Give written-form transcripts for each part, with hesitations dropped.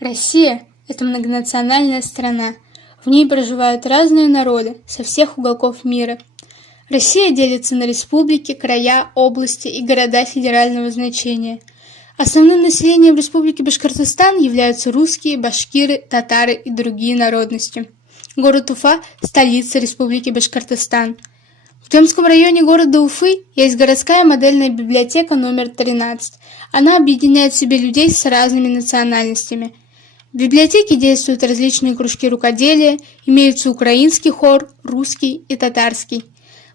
Россия– это многонациональная страна. В ней проживают разные народы со всех уголков мира. Россия делится на республики, края, области и города федерального значения. Основным населением Республики Башкортостан являются русские, башкиры, татары и другие народности. Город Уфа – столица Республики Башкортостан. В Демском районе города Уфы есть городская модельная библиотека номер 13. Она объединяет в себе людей с разными национальностями. В библиотеке действуют различные кружки рукоделия, имеются украинский хор, русский и татарский.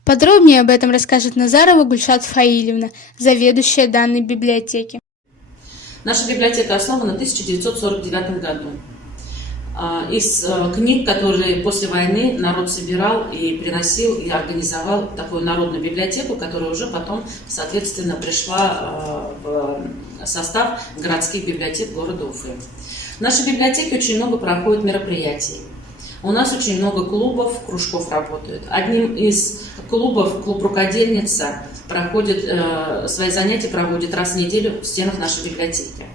Подробнее об этом расскажет Назарова Гульшат Фаильевна, заведующая данной библиотеки. Наша библиотека основана в 1949 году. Из книг, которые после войны народ собирал и приносил, и организовал такую народную библиотеку, которая уже потом, соответственно, пришла в состав городских библиотек города Уфы. В нашей библиотеке очень много проходит мероприятий. У нас очень много клубов, кружков работают. Одним из клубов, клуб «Рукодельница», свои занятия проводит раз в неделю в стенах нашей библиотеки.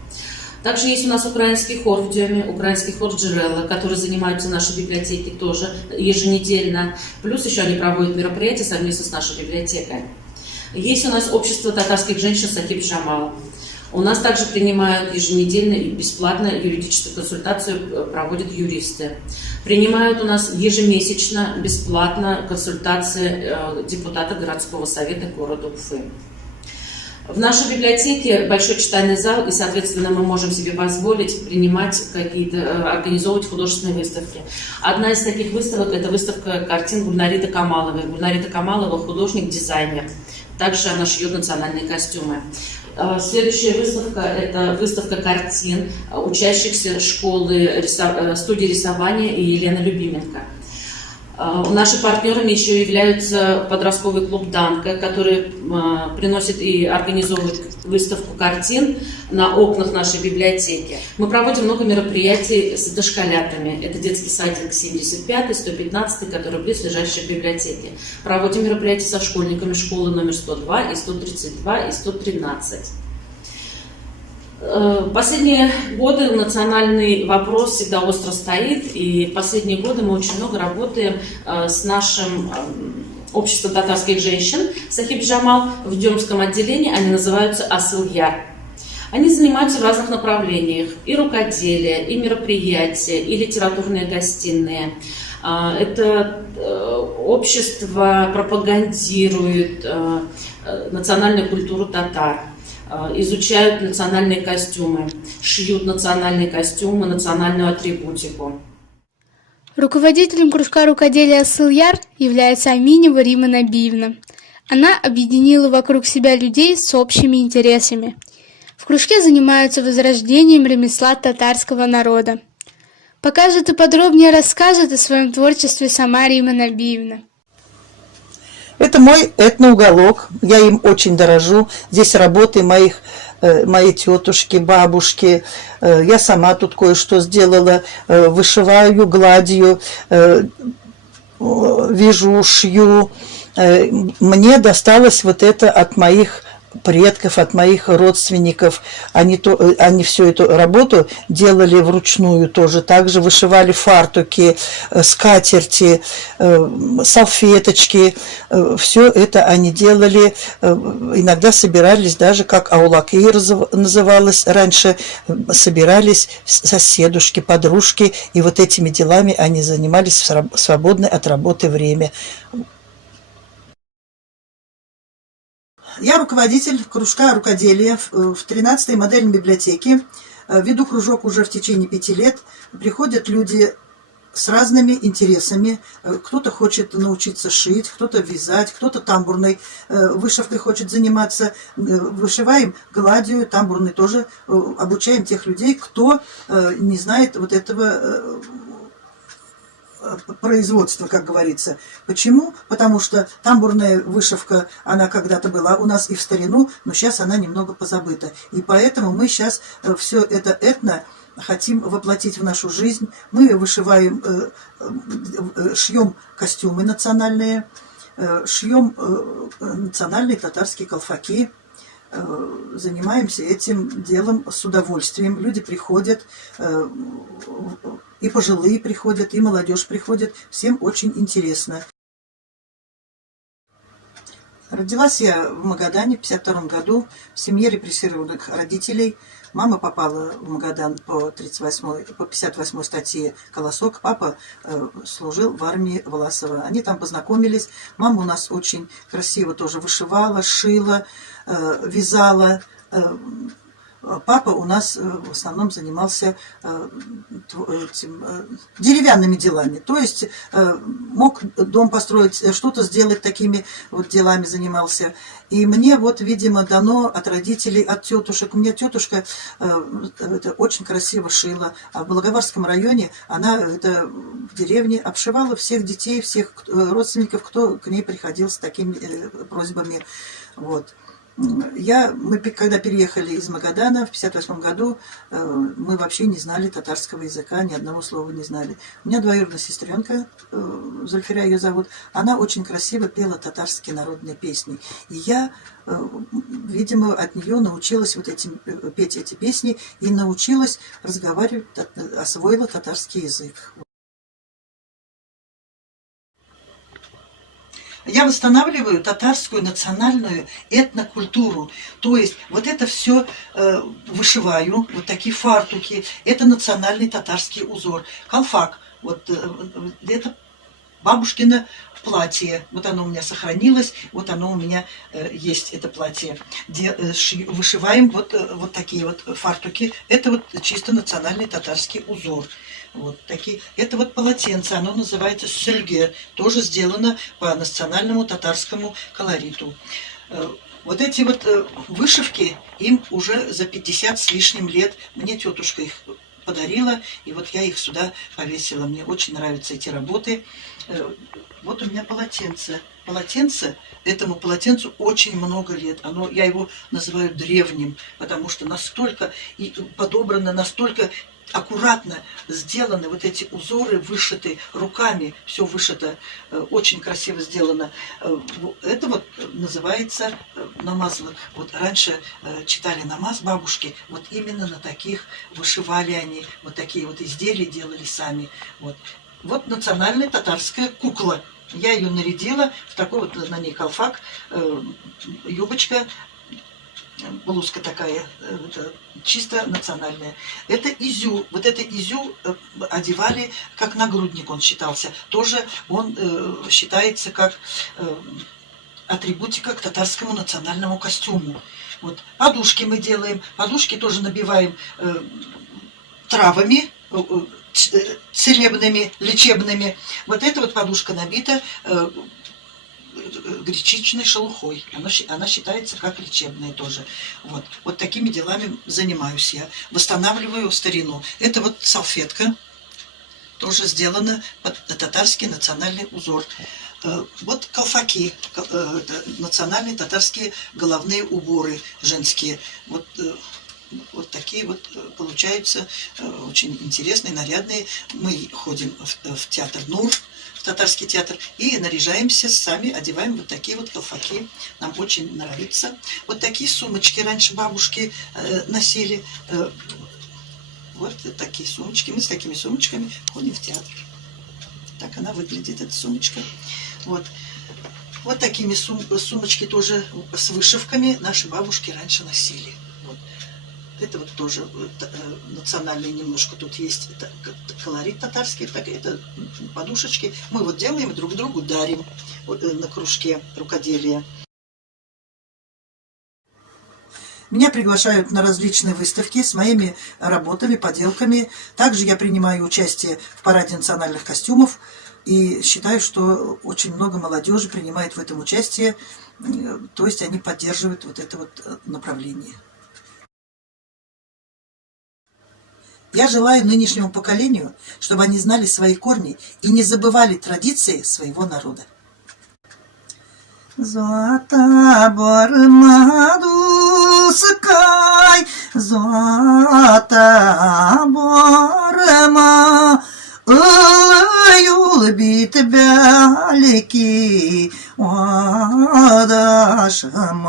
Также есть у нас украинский хор в Деме, украинский хор Джерелла, которые занимаются в нашей библиотеке тоже еженедельно. Плюс еще они проводят мероприятия совместно с нашей библиотекой. Есть у нас общество татарских женщин Сахиб Джамал. У нас также принимают еженедельно и бесплатно юридическую консультацию, проводят юристы. Принимают у нас ежемесячно бесплатно консультации депутата городского совета города Уфы. В нашей библиотеке большой читальный зал, и, соответственно, мы можем себе позволить организовывать художественные выставки. Одна из таких выставок – это выставка картин Гульнариты Камаловой. Гульнарита Камалова – художник-дизайнер. Также она шьет национальные костюмы. Следующая выставка – это выставка картин учащихся школы студии рисования и Елены Любименко. Нашими партнерами еще являются подростковый клуб «Данка», который приносит и организовывает выставку картин на окнах нашей библиотеки. Мы проводим много мероприятий с дошколятами. Это детский садик 75, 115, который близлежащий к библиотеке. Проводим мероприятия со школьниками школы номер 102, и 132, и 113. Последние годы национальный вопрос всегда остро стоит, и последние годы мы очень много работаем с нашим обществом татарских женщин Сахиб Джамал в Демском отделении, они называются Асыл-Яр. Они занимаются в разных направлениях: и рукоделие, и мероприятия, и литературные гостиные. Это общество пропагандирует национальную культуру татар. Изучают национальные костюмы, шьют национальные костюмы, национальную атрибутику. Руководителем кружка рукоделия «Асыл-Яр» является Аминева Рима Набиевна. Она объединила вокруг себя людей с общими интересами. В кружке занимаются возрождением ремесла татарского народа. Покажет и подробнее расскажет о своем творчестве сама Рима Набиевна. Это мой этноуголок, я им очень дорожу. Здесь работы моей тетушки, бабушки. Я сама тут кое-что сделала, вышиваю, гладью, вяжу, шью. Мне досталось вот это от моих предков, от моих родственников. Они всю эту работу делали вручную тоже. Также вышивали фартуки, скатерти, салфеточки. Все это они делали. Иногда собирались даже, как аулакир называлось раньше, собирались соседушки, подружки. И вот этими делами они занимались в свободное от работы время. Я руководитель кружка рукоделия в 13-й модельной библиотеке. Веду кружок уже в течение 5 лет. Приходят люди с разными интересами. Кто-то хочет научиться шить, кто-то вязать, кто-то тамбурной вышивкой хочет заниматься. Вышиваем гладью, тамбурной тоже. Обучаем тех людей, кто не знает вот этого производства, как говорится. Почему? Потому что тамбурная вышивка, она когда-то была у нас и в старину, но сейчас она немного позабыта. И поэтому мы сейчас все это этно хотим воплотить в нашу жизнь. Мы вышиваем, шьем костюмы национальные, шьем национальные татарские колфаки, занимаемся этим делом с удовольствием. Люди приходят, и пожилые приходят, и молодежь приходит. Всем очень интересно. Родилась я в Магадане в 1952 году в семье репрессированных родителей. Мама попала в Магадан по 58 статье «Колосок». Папа служил в армии Власова. Они там познакомились. Мама у нас очень красиво тоже вышивала, шила, вязала. Папа у нас в основном занимался деревянными делами. То есть мог дом построить, что-то сделать, такими вот делами занимался. И мне вот, видимо, дано от родителей, от тетушек. У меня тетушка это очень красиво шила. А в Благоварском районе она это, в деревне обшивала всех детей, всех родственников, кто к ней приходил с такими просьбами. Вот. Мы когда переехали из Магадана в 1958 году, мы вообще не знали татарского языка, ни одного слова не знали. У меня двоюродная сестренка, Зульфира ее зовут, она очень красиво пела татарские народные песни. И я, видимо, от нее научилась петь эти песни и научилась разговаривать, освоила татарский язык. Я восстанавливаю татарскую национальную этнокультуру. То есть вот это все вышиваю, вот такие фартуки. Это национальный татарский узор. Колфак. Вот это бабушкино платье. Вот оно у меня сохранилось. Вот оно у меня есть, это платье. Где вышиваем вот такие вот фартуки. Это вот чисто национальный татарский узор. Вот такие. Это вот полотенце, оно называется сельгер, тоже сделано по национальному татарскому колориту. Вот эти вот вышивки, им уже за 50 с лишним лет, мне тетушка их подарила, и вот я их сюда повесила. Мне очень нравятся эти работы. Вот у меня полотенце. Этому полотенцу очень много лет. Я его называю древним, потому что настолько и подобрано, настолько аккуратно сделаны вот эти узоры, вышиты руками, все вышито, очень красиво сделано. Это вот называется намазлык. Вот раньше читали намаз бабушки, вот именно на таких вышивали они, вот такие вот изделия делали сами. Вот национальная татарская кукла. Я ее нарядила в такой вот, на ней колфак, юбочка, блузка такая, чисто национальная. Это изю. Вот это изю одевали как нагрудник, он считался. Тоже он считается как атрибутика к татарскому национальному костюму. Вот. Подушки мы делаем. Подушки тоже набиваем травами, целебными, лечебными. Вот эта вот подушка набита гречичной шелухой. Она считается как лечебная тоже. Вот такими делами занимаюсь я. Восстанавливаю старину. Это вот салфетка. Тоже сделана под татарский национальный узор. Вот колфаки. Национальные татарские головные уборы женские. Вот такие вот получаются очень интересные, нарядные. Мы ходим в театр НУР, в татарский театр, и наряжаемся сами, одеваем вот такие вот колфаки. Нам очень нравится. Вот такие сумочки раньше бабушки носили. Вот такие сумочки. Мы с такими сумочками ходим в театр. Так она выглядит, эта сумочка. Вот такими сумочки тоже с вышивками наши бабушки раньше носили. Это вот тоже национальный немножко тут есть колорит татарский, так это подушечки. Мы вот делаем и друг другу дарим на кружке рукоделия. Меня приглашают на различные выставки с моими работами, поделками. Также я принимаю участие в параде национальных костюмов и считаю, что очень много молодежи принимает в этом участие, то есть они поддерживают вот это вот направление. Я желаю нынешнему поколению, чтобы они знали свои корни и не забывали традиции своего народа. Злата бармаду скай, злата барма, ой, бит бялики, адашамам.